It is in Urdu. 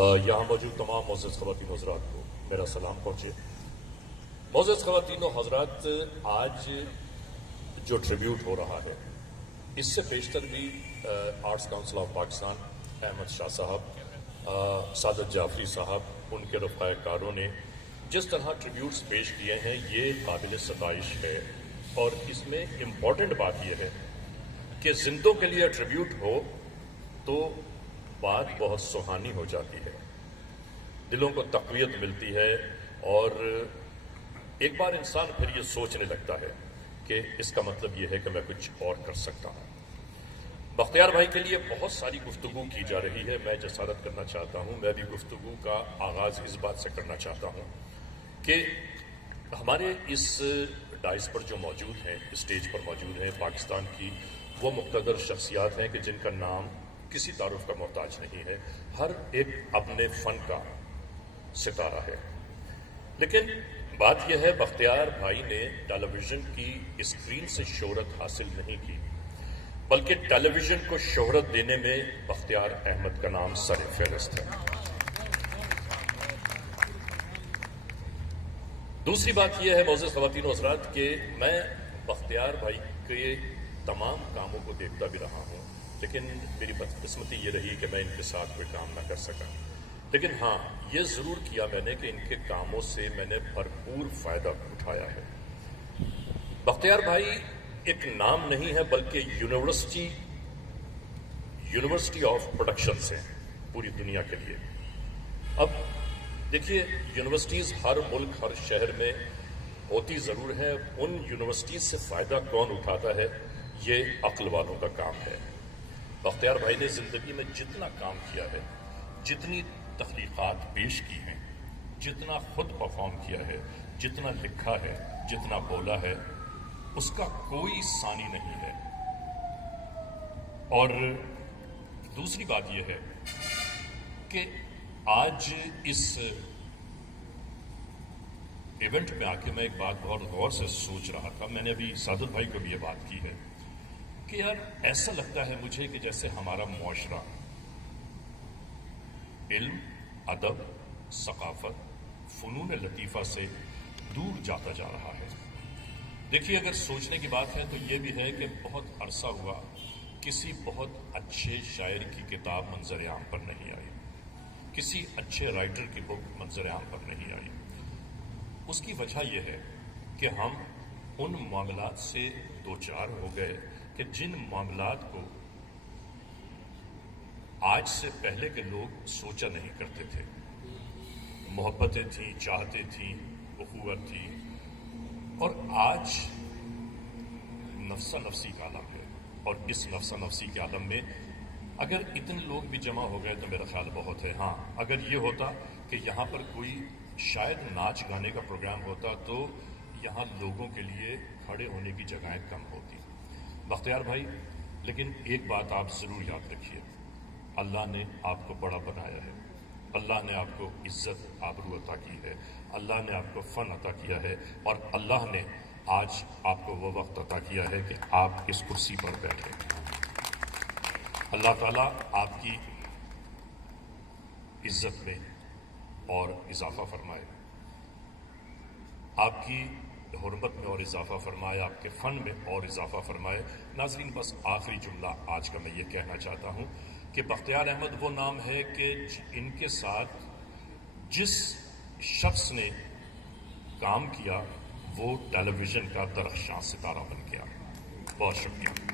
یہاں موجود تمام معزز خواتین و حضرات کو میرا سلام پہنچے۔ معزز خواتین و حضرات، آج جو ٹریبیوٹ ہو رہا ہے اس سے بیشتر بھی arts council of Pakistan, Ahmad Shah Sahib, Saadat Jafri صاحب، ان کے رفقائے کاروں نے جس طرح ٹریبیوٹس پیش کیے ہیں یہ قابل ستائش ہے، اور اس میں امپورٹنٹ بات یہ ہے کہ زندوں کے لیے ٹریبیوٹ ہو تو بات بہت سہانی ہو جاتی ہے، دلوں کو تقویت ملتی ہے، اور ایک بار انسان پھر یہ سوچنے لگتا ہے کہ اس کا مطلب یہ ہے کہ میں کچھ اور کر سکتا ہوں۔ بختیار بھائی کے لیے بہت ساری گفتگو کی جا رہی ہے، میں جسارت کرنا چاہتا ہوں، میں بھی گفتگو کا آغاز اس بات سے کرنا چاہتا ہوں کہ ہمارے اس ڈائس پر جو موجود ہیں، اسٹیج پر موجود ہیں، پاکستان کی وہ مقتدر شخصیات ہیں کہ جن کا نام کسی تعارف کا محتاج نہیں ہے، ہر ایک اپنے فن کا ستارہ ہے، لیکن بات یہ ہے بختیار بھائی نے ٹیلی ویژن کی اسکرین سے شہرت حاصل نہیں کی، بلکہ ٹیلی ویژن کو شہرت دینے میں بختیار احمد کا نام سر فہرست ہے۔ دوسری بات یہ ہے معزز خواتین و حضرات کہ میں بختیار بھائی کے تمام کاموں کو دیکھتا بھی رہا ہوں، لیکن میری بدقسمتی یہ رہی کہ میں ان کے ساتھ کوئی کام نہ کر سکا، لیکن ہاں یہ ضرور کیا میں نے کہ ان کے کاموں سے میں نے بھرپور فائدہ اٹھایا ہے۔ بختیار بھائی ایک نام نہیں ہے بلکہ یونیورسٹی آف پروڈکشن سے پوری دنیا کے لیے۔ اب دیکھیے، یونیورسٹیز ہر ملک ہر شہر میں ہوتی ضرور ہے، ان یونیورسٹیز سے فائدہ کون اٹھاتا ہے یہ عقل والوں کا کام ہے۔ بختیار بھائی نے زندگی میں جتنا کام کیا ہے، جتنی تخلیقات پیش کی ہیں، جتنا خود پرفارم کیا ہے، جتنا لکھا ہے، جتنا بولا ہے، اس کا کوئی ثانی نہیں ہے۔ اور دوسری بات یہ ہے کہ آج اس ایونٹ میں آ کے میں ایک بات بہت غور سے سوچ رہا تھا، میں نے ابھی سعادت بھائی کو بھی یہ بات کی ہے کہ یار ایسا لگتا ہے مجھے کہ جیسے ہمارا معاشرہ علم، ادب، ثقافت، فنون لطیفہ سے دور جاتا جا رہا ہے۔ دیکھیے، اگر سوچنے کی بات ہے تو یہ بھی ہے کہ بہت عرصہ ہوا کسی بہت اچھے شاعر کی کتاب منظر عام پر نہیں آئی، کسی اچھے رائٹر کی بک منظر عام پر نہیں آئی۔ اس کی وجہ یہ ہے کہ ہم ان معاملات سے دوچار ہو گئے کہ جن معاملات کو آج سے پہلے کے لوگ سوچا نہیں کرتے تھے۔ محبتیں تھیں، چاہتیں تھیں، اخوت تھی، اور آج نفسا نفسی کا عالم ہے، اور اس نفسا نفسی کے عالم میں اگر اتنے لوگ بھی جمع ہو گئے تو میرا خیال بہت ہے۔ ہاں، اگر یہ ہوتا کہ یہاں پر کوئی شاید ناچ گانے کا پروگرام ہوتا تو یہاں لوگوں کے لیے کھڑے ہونے کی جگہیں کم ہوتی۔ بختیار بھائی، لیکن ایک بات آپ ضرور یاد رکھیے، اللہ نے آپ کو بڑا بنایا ہے، اللہ نے آپ کو عزت آبرو عطا کی ہے، اللہ نے آپ کو فن عطا کیا ہے، اور اللہ نے آج آپ کو وہ وقت عطا کیا ہے کہ آپ اس کرسی پر بیٹھے۔ اللہ تعالیٰ آپ کی عزت میں اور اضافہ فرمائے، آپ کی حرمت میں اور اضافہ فرمائے، آپ کے فن میں اور اضافہ فرمائے۔ ناظرین، بس آخری جملہ آج کا میں یہ کہنا چاہتا ہوں کہ بختیار احمد وہ نام ہے کہ ان کے ساتھ جس شخص نے کام کیا وہ ٹیلی ویژن کا درخشاں ستارہ بن گیا۔ بہت شکریہ۔